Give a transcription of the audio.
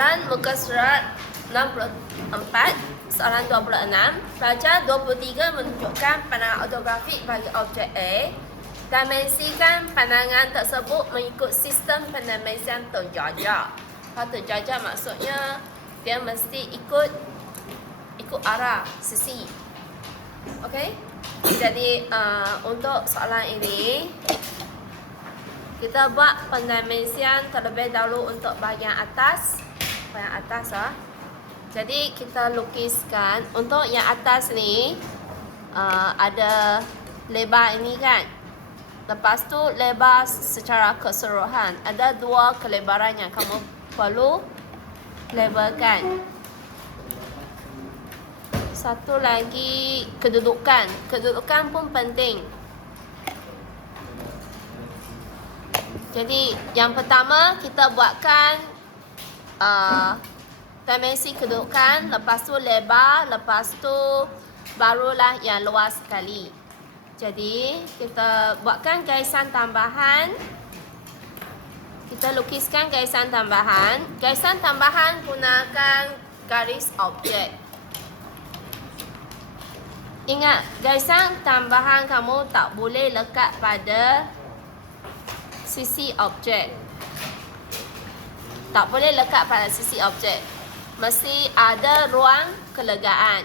Dan muka surat 64, soalan 26. Pelajar 23 menunjukkan pandangan ortografik bagi objek A. Dimensikan pandangan tersebut mengikut sistem pendimensian terjajar. Kalau terjajar maksudnya dia mesti ikut arah sisi. Okey? Jadi untuk soalan ini kita buat pendimensian terlebih dahulu untuk bahagian atas. Jadi kita lukiskan untuk yang atas ni ada lebar ini kan. Lepas tu lebar secara keseluruhan. Ada dua kelebaran yang kamu perlu labelkan. Satu lagi kedudukan. Kedudukan pun penting. Jadi yang pertama kita buatkan dimensi kedudukan, lepas tu lebar, lepas tu barulah yang luas sekali. Jadi kita buatkan garisan tambahan. Kita lukiskan garisan tambahan. Garisan tambahan gunakan garis objek. Ingat, garisan tambahan kamu tak boleh lekat pada sisi objek. Tak boleh lekat pada sisi objek. Mesti ada ruang kelegaan.